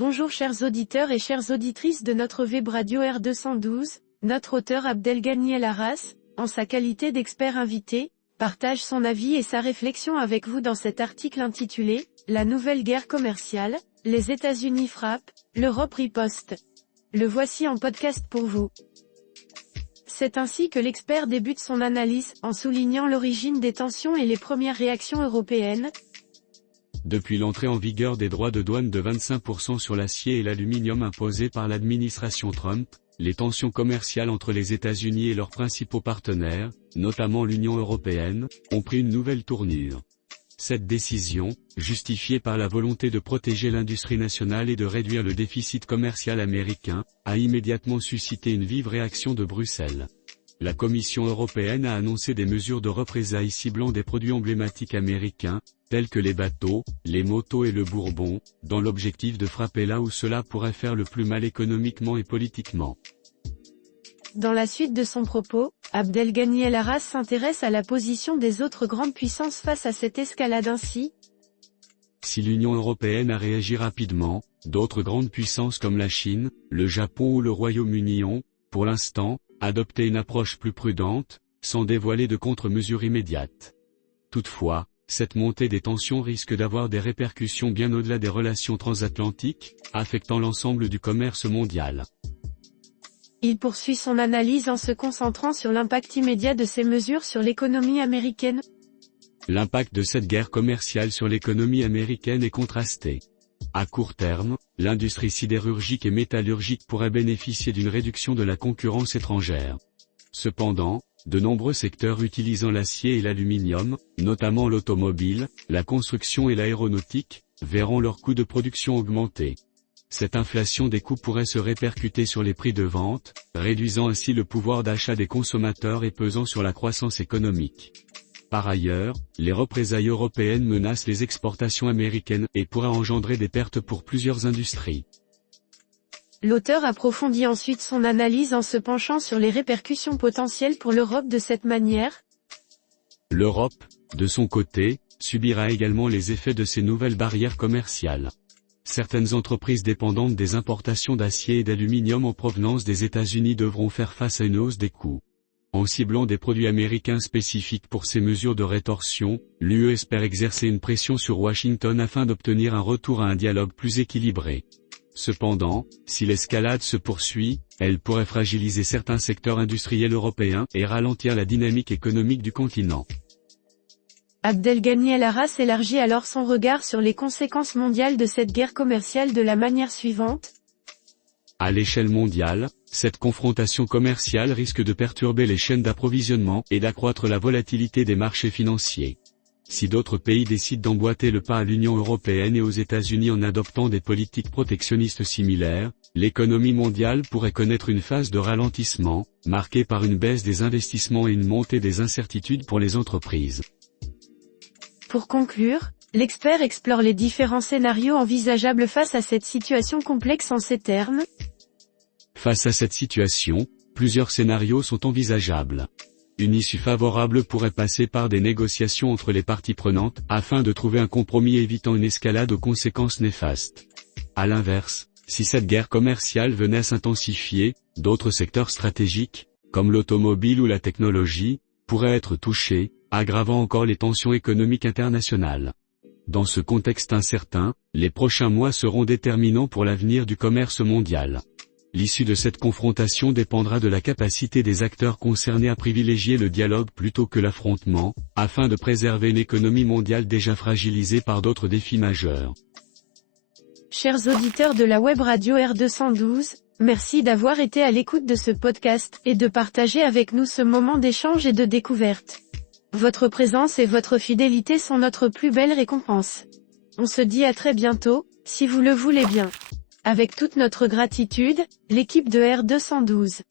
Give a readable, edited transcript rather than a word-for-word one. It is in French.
Bonjour chers auditeurs et chères auditrices de notre web radio R212, notre auteur Abdelghany El Arras, en sa qualité d'expert invité, partage son avis et sa réflexion avec vous dans cet article intitulé « La nouvelle guerre commerciale, les États-Unis frappent, l'Europe riposte ». Le voici en podcast pour vous. C'est ainsi que l'expert débute son analyse, en soulignant l'origine des tensions et les premières réactions européennes. Depuis l'entrée en vigueur des droits de douane de 25% sur l'acier et l'aluminium imposés par l'administration Trump, les tensions commerciales entre les États-Unis et leurs principaux partenaires, notamment l'Union européenne, ont pris une nouvelle tournure. Cette décision, justifiée par la volonté de protéger l'industrie nationale et de réduire le déficit commercial américain, a immédiatement suscité une vive réaction de Bruxelles. La Commission européenne a annoncé des mesures de représailles ciblant des produits emblématiques américains, tels que les bateaux, les motos et le bourbon, dans l'objectif de frapper là où cela pourrait faire le plus mal économiquement et politiquement. Dans la suite de son propos, Abdelghany El Arras s'intéresse à la position des autres grandes puissances face à cette escalade ainsi. Si l'Union européenne a réagi rapidement, d'autres grandes puissances comme la Chine, le Japon ou le Royaume-Uni ont, pour l'instant, adopté une approche plus prudente, sans dévoiler de contre-mesures immédiates. Toutefois, cette montée des tensions risque d'avoir des répercussions bien au-delà des relations transatlantiques, affectant l'ensemble du commerce mondial. Il poursuit son analyse en se concentrant sur l'impact immédiat de ces mesures sur l'économie américaine. L'impact de cette guerre commerciale sur l'économie américaine est contrasté. À court terme, l'industrie sidérurgique et métallurgique pourrait bénéficier d'une réduction de la concurrence étrangère. Cependant, de nombreux secteurs utilisant l'acier et l'aluminium, notamment l'automobile, la construction et l'aéronautique, verront leurs coûts de production augmenter. Cette inflation des coûts pourrait se répercuter sur les prix de vente, réduisant ainsi le pouvoir d'achat des consommateurs et pesant sur la croissance économique. Par ailleurs, les représailles européennes menacent les exportations américaines et pourraient engendrer des pertes pour plusieurs industries. L'auteur approfondit ensuite son analyse en se penchant sur les répercussions potentielles pour l'Europe de cette manière. L'Europe, de son côté, subira également les effets de ces nouvelles barrières commerciales. Certaines entreprises dépendantes des importations d'acier et d'aluminium en provenance des États-Unis devront faire face à une hausse des coûts. En ciblant des produits américains spécifiques pour ces mesures de rétorsion, l'UE espère exercer une pression sur Washington afin d'obtenir un retour à un dialogue plus équilibré. Cependant, si l'escalade se poursuit, elle pourrait fragiliser certains secteurs industriels européens et ralentir la dynamique économique du continent. Abdelghany El Arras élargit alors son regard sur les conséquences mondiales de cette guerre commerciale de la manière suivante. À l'échelle mondiale, cette confrontation commerciale risque de perturber les chaînes d'approvisionnement et d'accroître la volatilité des marchés financiers. Si d'autres pays décident d'emboîter le pas à l'Union européenne et aux États-Unis en adoptant des politiques protectionnistes similaires, l'économie mondiale pourrait connaître une phase de ralentissement, marquée par une baisse des investissements et une montée des incertitudes pour les entreprises. Pour conclure, l'expert explore les différents scénarios envisageables face à cette situation complexe en ces termes. Face à cette situation, plusieurs scénarios sont envisageables. Une issue favorable pourrait passer par des négociations entre les parties prenantes, afin de trouver un compromis évitant une escalade aux conséquences néfastes. À l'inverse, si cette guerre commerciale venait à s'intensifier, d'autres secteurs stratégiques, comme l'automobile ou la technologie, pourraient être touchés, aggravant encore les tensions économiques internationales. Dans ce contexte incertain, les prochains mois seront déterminants pour l'avenir du commerce mondial. L'issue de cette confrontation dépendra de la capacité des acteurs concernés à privilégier le dialogue plutôt que l'affrontement, afin de préserver une économie mondiale déjà fragilisée par d'autres défis majeurs. Chers auditeurs de la web radio R212, merci d'avoir été à l'écoute de ce podcast et de partager avec nous ce moment d'échange et de découverte. Votre présence et votre fidélité sont notre plus belle récompense. On se dit à très bientôt, si vous le voulez bien. Avec toute notre gratitude, l'équipe de R212.